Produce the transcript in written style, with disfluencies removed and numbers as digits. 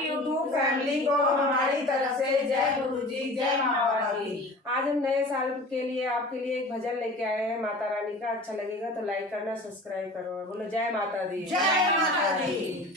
हमारी YouTube family को हमारी तरफ से जय गुरु जी, जय माता की। आज हम नए साल के लिए आपके लिए एक भजन लेके आए हैं माता रानी का। अच्छा लगेगा तो लाइक करना, सब्सक्राइब करो। बोलो जय माता दी, जय माता दी।